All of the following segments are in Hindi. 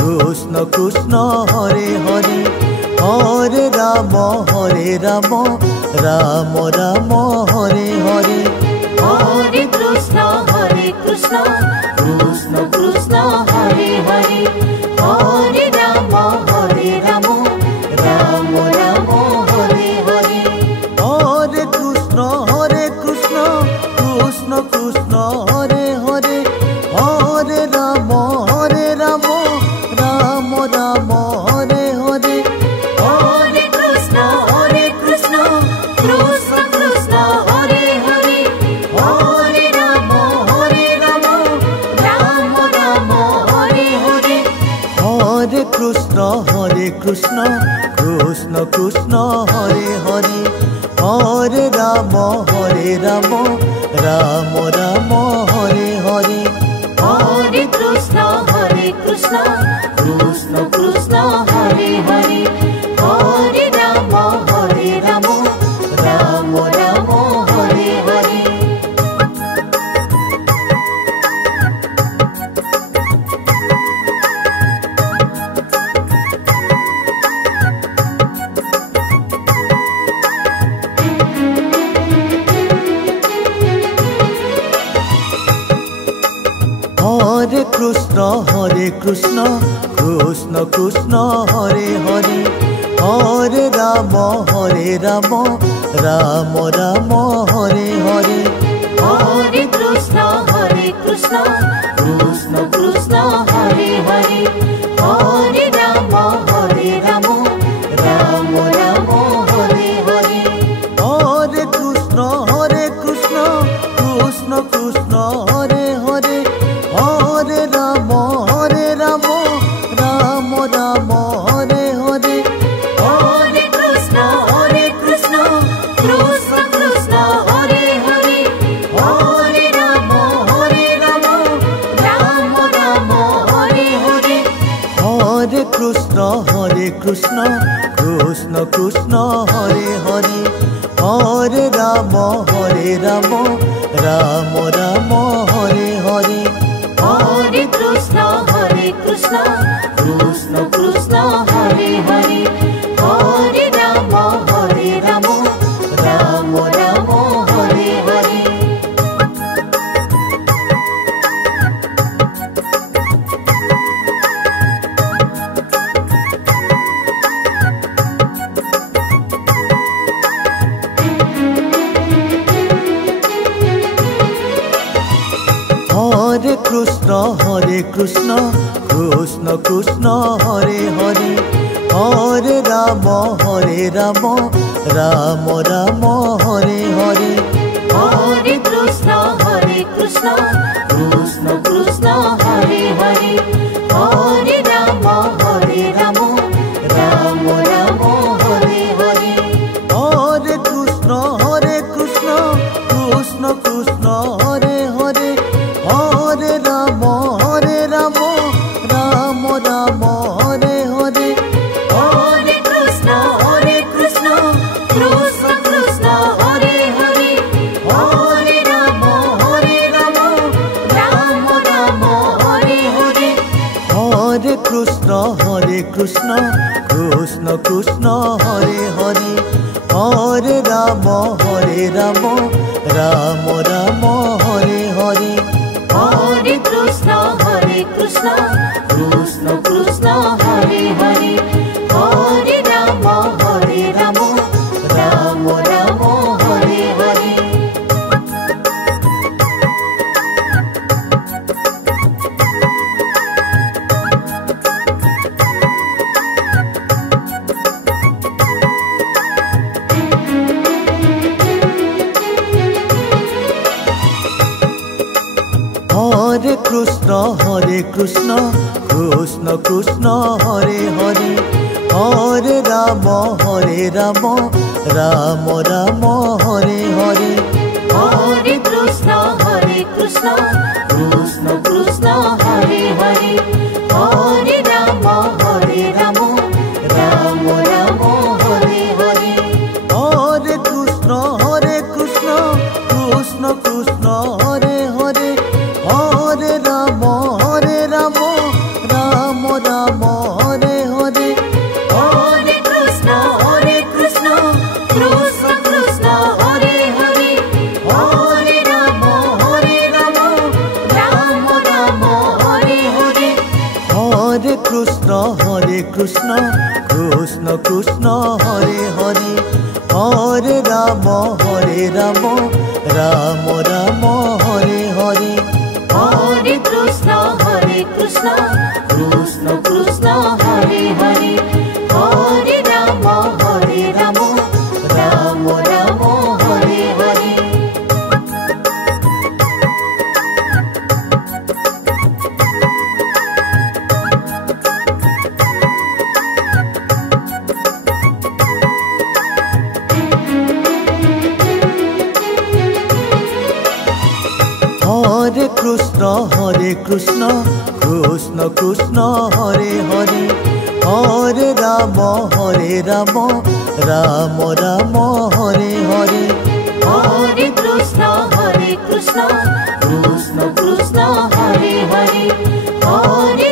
Krishna Krishna Hare Hare Hare Ram Ram Ram Hare Hare Hare Krishna Krishna Krishna Hare Hare Hare Ram Ram Ram Hare Hare Hare Krishna Krishna Krishna Hare Hare Hare Ram Ram Ram Hare Hare Hare Krishna Krishna Krishna Hare Hare Hare Ram Ram Ram Hare Hare Hare Krishna Krishna Krishna Hare Hare Hare Ram Ram Ram Hare Hare Hare Krishna Krishna Krishna Hare Hare Hare Ram Ram Ram Hare Hare Hare Krishna Krishna Krishna Hare Hare Hare Ram Ram Ram Hare Hare Hare Krishna Krishna Krishna Hare Hare Hare Ram Ram Ram Hare Hare Hare Krishna Krishna Krishna Hare Hare Hare Ram Ram Ram Hare Hare Hare Krishna Krishna Krishna Hare Hare Hare Ram Ram Ram Hare Hare Hare Krishna Krishna Krishna Hare Hare Hare Ram Ram Ram Hare Hare Hare Krishna Krishna Krishna Hare Hare Hare Ram Ram Ram Hare Hare Hare Krishna Krishna Krishna Hare Hare Hare Ram Ram Ram Hare Hare Hare Krishna Krishna Krishna Hare Hare Hare Ram Ram Ram Hare Hare Hare Krishna Krishna Krishna Hare Hare Hare Ram Ram Ram Hare Hare Hare Krishna Krishna Krishna Hare Hare Hare Ram Ram Ram Hare Hare Hare Krishna Krishna Krishna Hare Hare Hare Ram Ram Ram Hare Hare Hare Krishna Krishna Krishna Hare Hare Hare Ram Ram Ram Hare Hare Hare Krishna Krishna Krishna Hare Hare Hare Ram Ram Ram Hare Hare Hare Krishna Krishna Krishna Hare Hare Hare Ram Ram Ram Hare Hare Hare Krishna Krishna Krishna Hare Hare Hare Ram Ram Ram Krishna Krishna Krishna Hare Hare Hare Ram Ram Ram Hare Hare Hare Krishna Krishna Krishna Hare Hare Hare Ram Ram Ram Hare Hare Hare Krishna Krishna Krishna Hare Hare Hare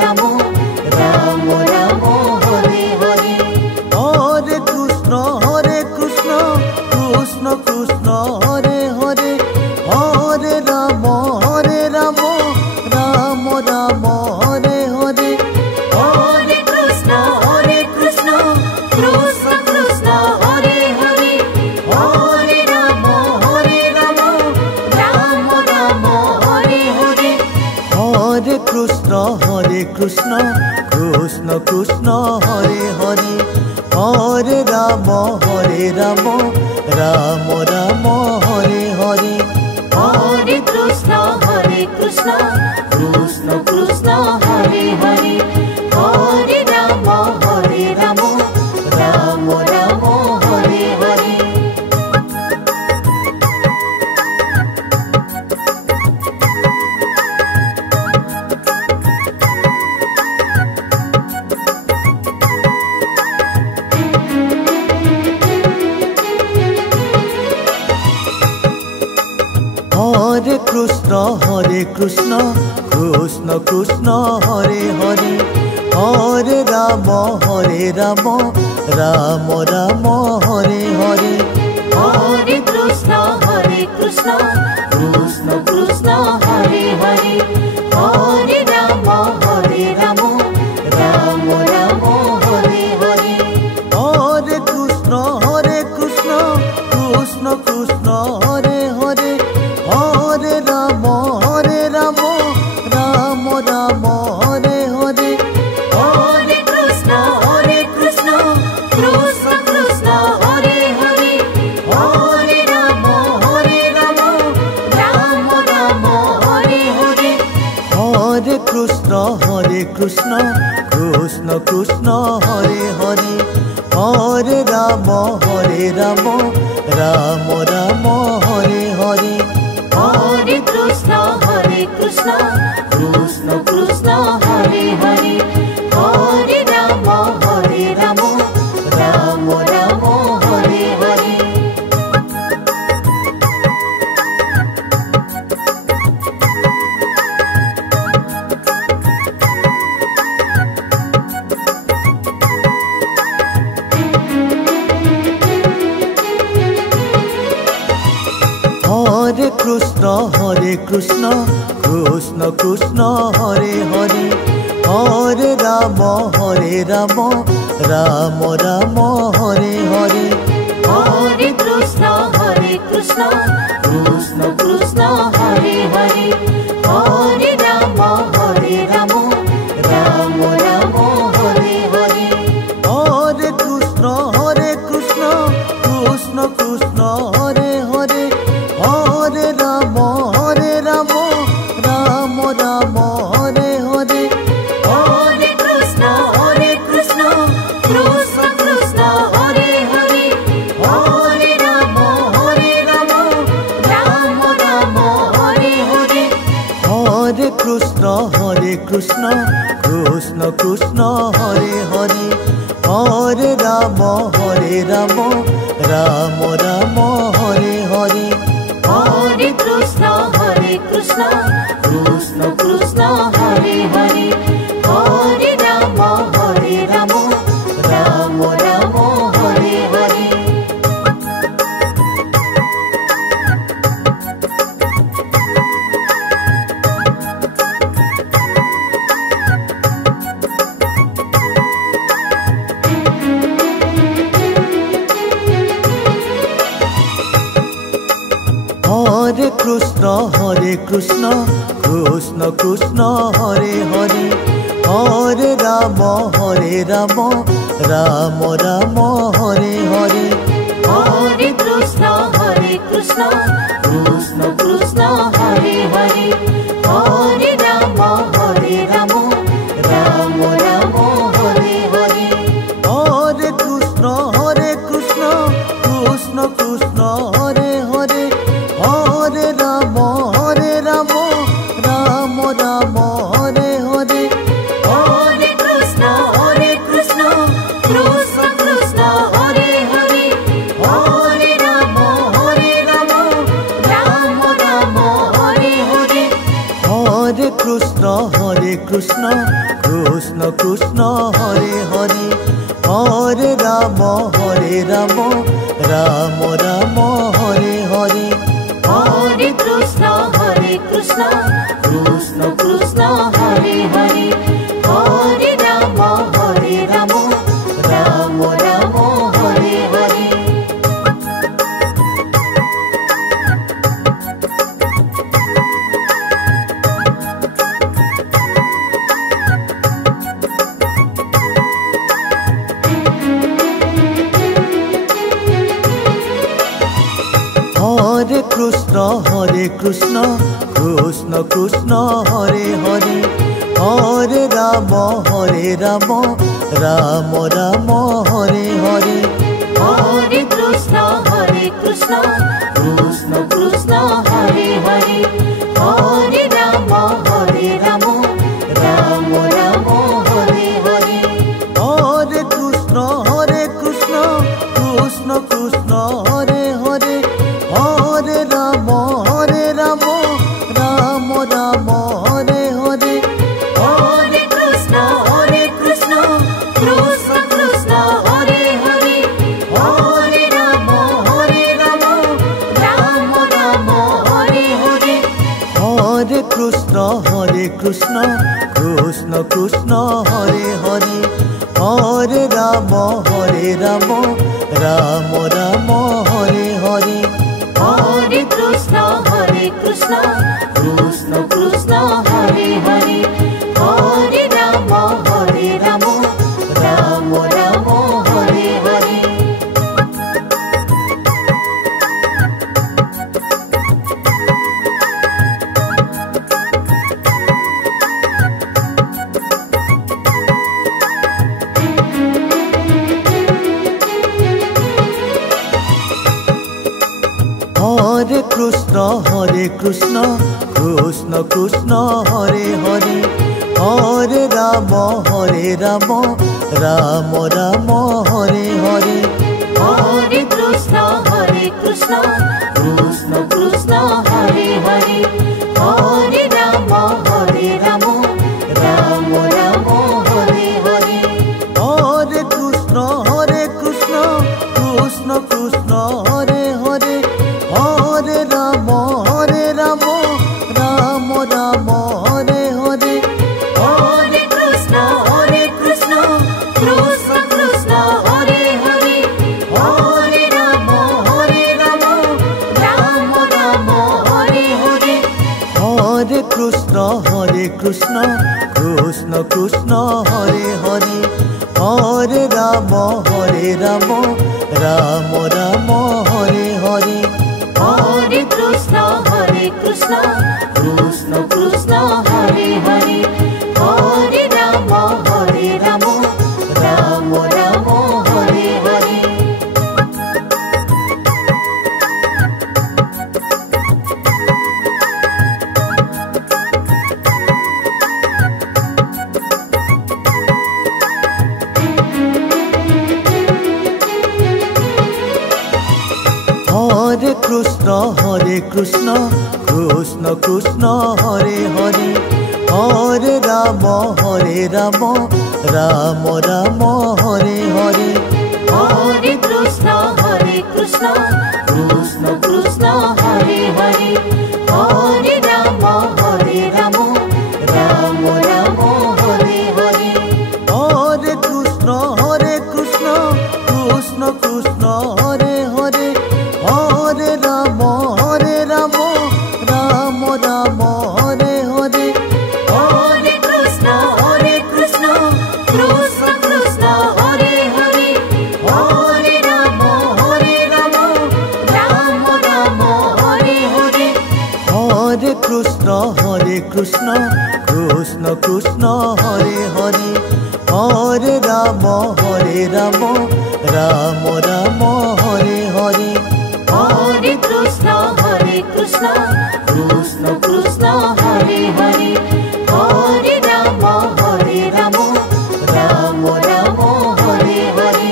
Ram Ram Ram Hare Hare Hare Krishna Krishna Krishna Hare Hare Hare Ram Ram Ram Hare Hare Hare Krishna Krishna Krishna Hare Hare Hare Ram Ram Ram Hare Hare Hare Krishna Krishna Krishna Hare Hare Hare Ram Ram Ram Hare Hare Hare Krishna Krishna Krishna Hare Hare Hare Ram Ram Ram Hare Hare Hare Krishna Krishna Krishna Hare Hare Hare Ram Ram Ram Hare Hare Hare Krishna Krishna Krishna Hare Hare Hare Ram Ram Ram Hare Hare Hare Krishna Krishna Krishna Hare Hare Hare Ram Ram Ram Hare Hare Hare Krishna Krishna Krishna Hare Hare Hare Ram Ram Ram Hare Hare Hare Krishna Krishna Krishna Hare Hare Hare Ram Ram Hare Hare Hare Krishna Krishna Krishna Hare Hare Hare Ram Ram Ram Hare Hare Hare Krishna Krishna Krishna Hare Hare Hare Ram Ram Hare Hare Hare Krishna Krishna Krishna Hare Hare Hare Ram Ram Ram Hare Hare Hare Krishna Krishna Hare Hare Hare Ram Ram Ram Hare Hare Hare Krishna Krishna Krishna Hare Hare Hare Ram Ram Ram Hare Hare Hare Krishna Krishna Krishna Hare Hare Hare Ram Ram Hare Hare Hare Krishna Krishna Krishna Hare Hare Hare Ram Ram Ram Hare Hare Hare Krishna Krishna Hare Hare Hare Ram Ram Hare Hare Krishna Krishna Krishna Hare Hare Hare Ram Ram Ram Hare Hare Hare Krishna Krishna Krishna Hare Hare Hare Rama Rama Rama Hare Hare Hare Krishna Krishna Krishna Hare Hare Hare Ram Ram Ram Hare Hare Hare Krishna Krishna Krishna Hare Hare Hare Rama Rama Rama Hare Hare Hare Krishna Krishna Krishna Hare Hare Hare Ram Ram Ram Hare Hare Hare Krishna Krishna Krishna Hare Hare Hare Rama Rama Rama Hare Hare Hare Krishna Krishna Krishna Hare Hare Hare Ram Ram Ram Hare Hare Hare Krishna Krishna Krishna Hare Hare Hare Rama Rama Rama Hare Hare Hare Krishna Krishna Krishna Hare Hare Hare Ram Ram Ram Hare Hare Hare Krishna Krishna Krishna Hare Hare Hare Rama Rama Rama Hare Hare Hare Krishna Krishna Krishna Hare Hare Hare Ram Ram Ram Hare Hare Hare Krishna Krishna Krishna Hare Hare Hare Rama Rama Rama Hare Hare Hare Krishna Krishna Hare Hare Hare Ram Ram Ram Hare Hare Hare Krishna Krishna Krishna Hare Hare Hare Rama Rama Rama Hare Hare Hare Krishna Krishna Krishna Hare Hare Hare Ram Ram Ram Hare Hare Hare Krishna Krishna Krishna Hare Hare Hare Rama Rama Rama Hare Hare Hare Krishna Krishna Hare Hare Hare Ram Ram Ram Hare Hare Hare Krishna Krishna Hare Hare Hare Rama Rama Rama Hare Hare Hare Krishna Krishna Hare Hare Hare Ram Ram Ram Hare Hare Hare Krishna Krishna Hare Hare Hare Rama Rama Rama Hare Hare Hare Krishna Krishna Krishna Hare Hare Hare Ram Ram Ram Krishna Krishna Hare Hare Hare Ram Ram Ram Hare Hare Hare Krishna Krishna Krishna Hare Hare Hare Ram Ram Ram Hare Hare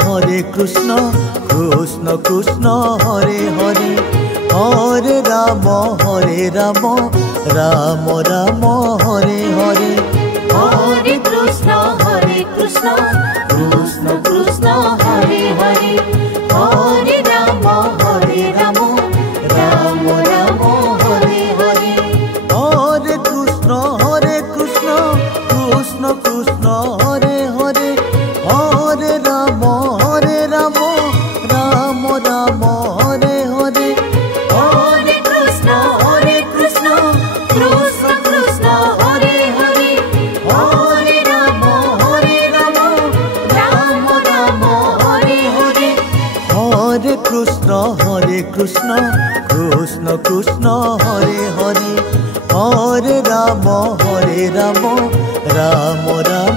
Hare Krishna Krishna Krishna Hare Hare Hare Ram Ram Ram Hare Hare Hare Krishna Krishna Krishna Hare Hare Hare Ram Ram Ram Hare Hare Hare Krishna Krishna Krishna Hare Hare Hare Ram Ram Ram Hare Hare Hare Krishna Krishna Krishna Hare Hare Hare Ram Ram Ram Hare Hare Hare Krishna Krishna Krishna Hare Hare Hare Ram Ram Ram